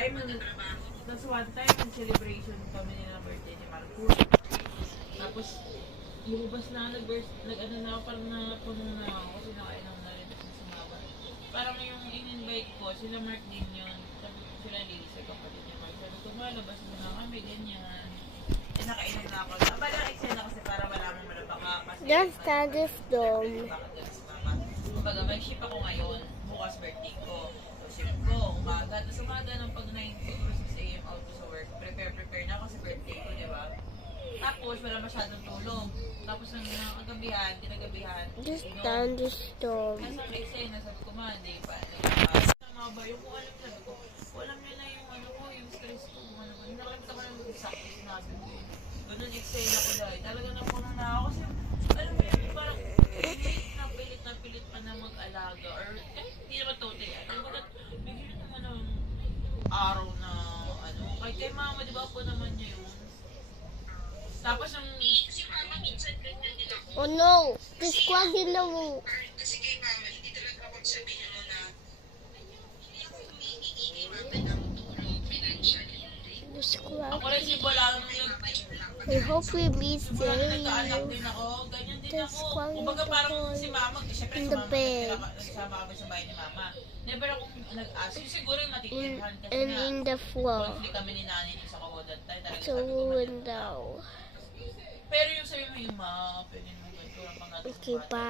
time, nag-celebration kami nila ng birthday ni Marcus. Tapos, lumabas na, nag-ano na ako, parang napuno na ako kasi nakainom na rin kasi sumama. Parang yung in-invite ko, sila Mark din yun. Sabi ko sila Lisa, kapatid ni Mark. Sabi ko, malabas na kami, ganyan. Eh, nakainom na ako. Bala, eksena kasi para malaman mo na baka kasi. Just stand this dome. Kumbaga, may ship ako ngayon. Bukas birthday ko. So, ship ko, umaga. Tapos umaga ng pag 9 or 6 a.m. out ko sa work. Prepare na ako kasi birthday ko, di ba? Tapos, wala masyadong tulong. Tapos, ng kagabihan, kinagabihan. Just stand this dome. Nasa may eksena, sabi ko, Monday pa. Mga ba, yung kung alam sabi ko, alam niyo na yung ano ko, yung stress ko, kung ano ba. Nakalimutan ko na yung sakto sinabi ko. Ganun eksena ko dahil. Talaga napuno na ako kasi, alam mo yun, parang pilit pa na mag-alaga. Or, hindi naman totally. Alam mo na, bigyan naman ng araw na, ano, kahit kay mama, di ba po naman niya yun. Tapos yung... Oh no! Disquagin na mo. Kasi kay mama, hindi talaga ako sabihin mo na hindi ako humihingi mama ng tulong financial. Ako rin si Bola, I hope we meet Bola na there. nagkaanak din ako, ganyan din ako. Kumbaga parang si mama, syempre In si the mama, bed. nagsama kami sa bahay ni mama. Never akong nag-ask, siguro yung natitirhan kasi And nga, in the floor. conflict kami ni nanay niya sa kawodan tayo, talaga So sabi ko, window. pero yung sabi mo yung ma, pwede naman ganito, lang pang natin Okay, bye.